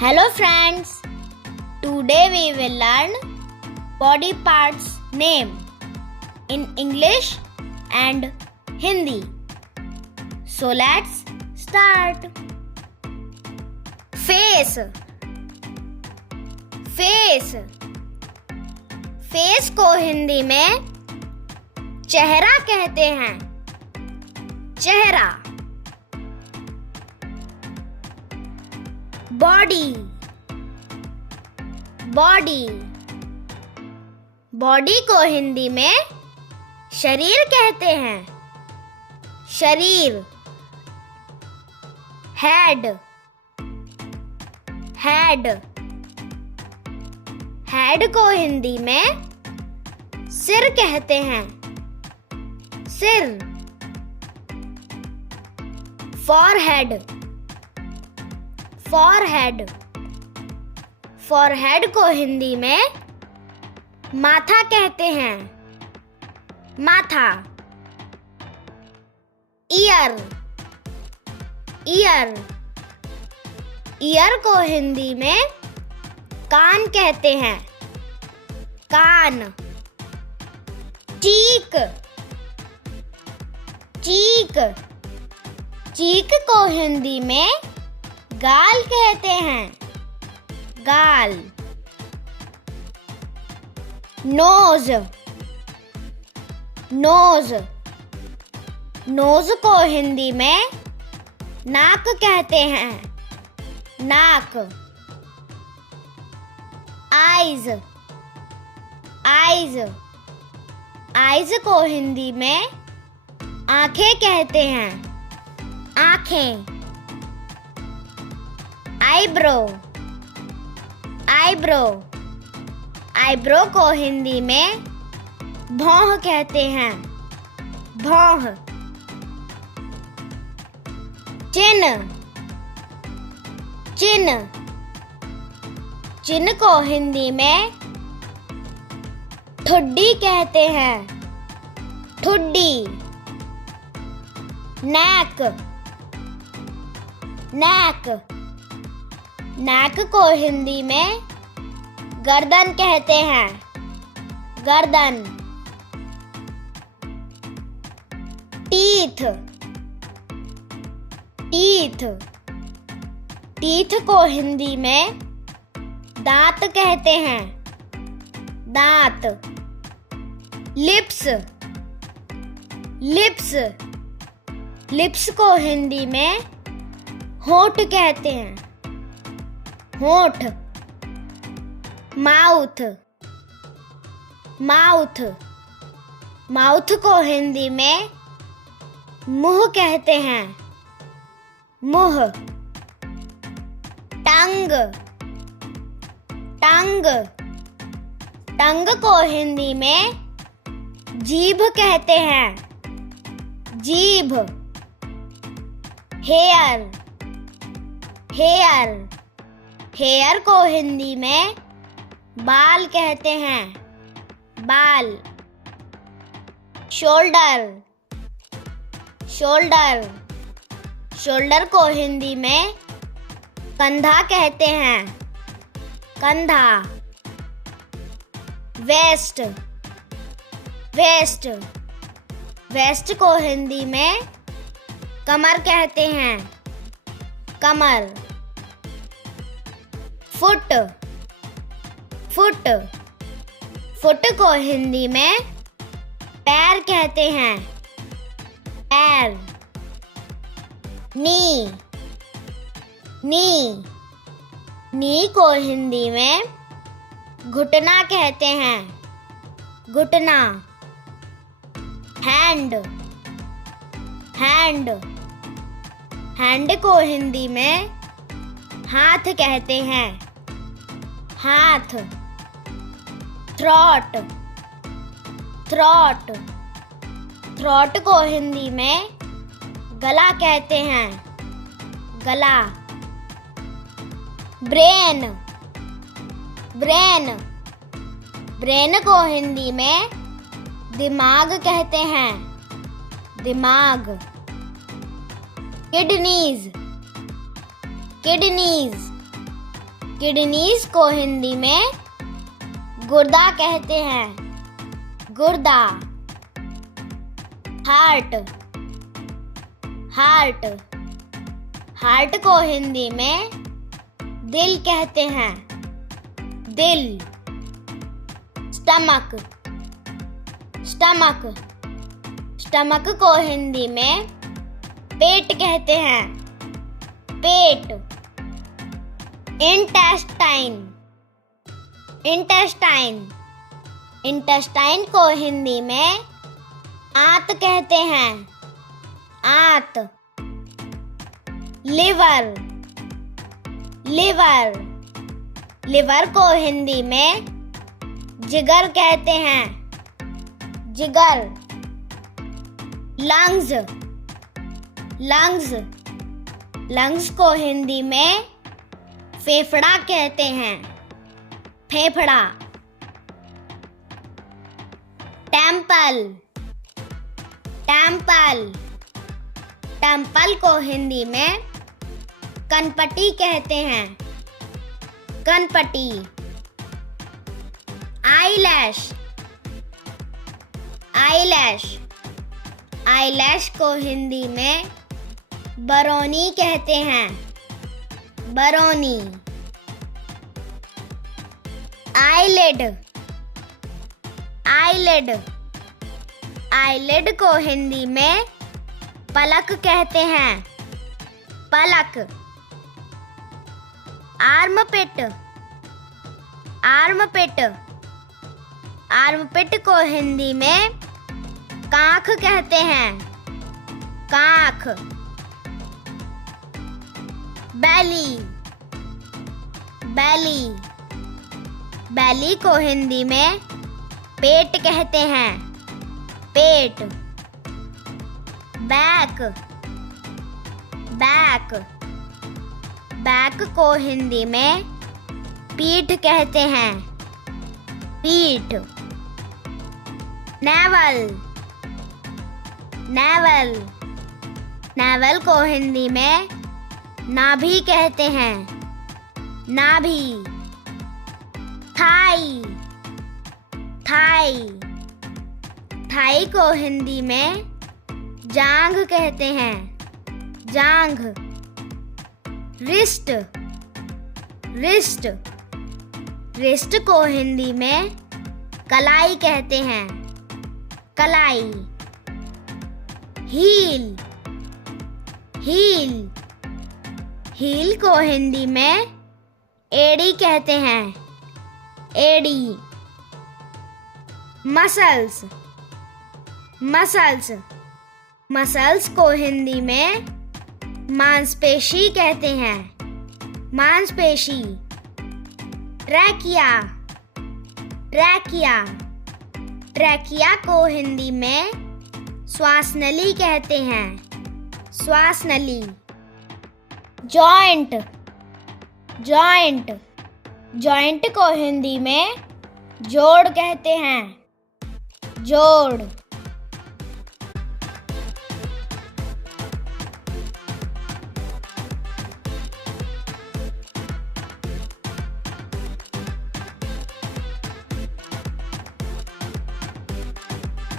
Hello friends, today we will learn body parts name in English and Hindi. So let's start. Face. Face. Face को हिंदी में चेहरा कहते हैं. चेहरा. Body. Body. Body को हिंदी में शरीर कहते हैं. शरीर. हेड. हेड. हेड को हिंदी में सिर कहते हैं. सिर. फॉरहेड. फॉरहेड. फॉरहेड को हिंदी में माथा कहते हैं. माथा. ईयर. ईयर. ईयर को हिंदी में कान कहते हैं. कान. चीक. चीक. चीक को हिंदी में गाल कहते हैं. गाल. नोज. नोज. नोज को हिंदी में नाक कहते हैं. नाक. आइज. आइज. आइज को हिंदी में आंखें कहते हैं. आंखें. आईब्रो. आईब्रो. आईब्रो को हिंदी में भौं कहते हैं. भौं. चिन. चिन. चिन को हिंदी में ठुड्डी कहते हैं. ठुड्डी. नेक. नेक. नेक को हिंदी में गर्दन कहते हैं. गर्दन. टीथ. टीथ. टीथ को हिंदी में दांत कहते हैं. दांत. लिप्स. लिप्स. लिप्स को हिंदी में होंठ कहते हैं. होंठ. माउथ. माउथ. माउथ को हिंदी में मुंह कहते हैं. मुंह. टंग. टंग. टंग को हिंदी में जीभ कहते हैं. जीभ. हेयर. हेयर. हेयर को हिंदी में बाल कहते हैं. बाल. शोल्डर. शोल्डर. शोल्डर को हिंदी में कंधा कहते हैं. कंधा. वेस्ट. वेस्ट. वेस्ट को हिंदी में कमर कहते हैं. कमर. फुट. फुट. फुट को हिंदी में पैर कहते हैं. पैर. नी. नी. नी को हिंदी में घुटना कहते हैं. घुटना. हैंड. हैंड. हैंड को हिंदी में हाथ कहते हैं. हाथ. थ्रोट. थ्रोट. थ्रोट को हिंदी में गला कहते हैं. गला. ब्रेन. ब्रेन. ब्रेन को हिंदी में दिमाग कहते हैं. दिमाग. किडनीज. किडनीज. किडनीज को हिंदी में गुर्दा कहते हैं, गुर्दा। हार्ट, हार्ट, हार्ट को हिंदी में दिल कहते हैं, दिल। स्टमक, स्टमक, स्टमक को हिंदी में पेट कहते हैं, पेट। इंटेस्टाइन, इंटेस्टाइन, इंटेस्टाइन को हिंदी में आंत कहते हैं, आंत। लिवर, लिवर, लिवर को हिंदी में जिगर कहते हैं, जिगर। लंग्स, लंग्स, लंग्स को हिंदी में फेफड़ा कहते हैं, फेफड़ा। टेम्पल, टेम्पल, टेम्पल को हिंदी में कनपटी कहते हैं, कनपटी। आईलैश, आईलैश, आईलैश को हिंदी में बरौनी कहते हैं, बरौनी। आईलिड, आईलिड, आईलिड को हिंदी में पलक कहते हैं, पलक। आर्मपिट, आर्मपिट, आर्मपिट को हिंदी में काख कहते हैं, काख। बैली, बैली, बैली को हिंदी में पेट कहते हैं, पेट। बैक, बैक, बैक को हिंदी में पीठ कहते हैं, पीठ। नेवल, नेवल, नेवल को हिंदी में नाभि कहते हैं, नाभि। थाई, थाई, थाई को हिंदी में जांघ कहते हैं, जांघ। रिस्ट, रिस्ट, रिस्ट को हिंदी में कलाई कहते हैं, कलाई। हील, हील, हील को हिंदी में एड़ी कहते हैं, एड़ी। मसल्स, मसल्स, मसल्स को हिंदी में मांसपेशी कहते हैं, मांसपेशी। ट्रैकिया, ट्रैकिया, ट्रैकिया को हिंदी में श्वासनली कहते हैं, श्वासनली। जॉइंट, जॉइंट, जॉइंट को हिंदी में जोड़ कहते हैं, जोड़।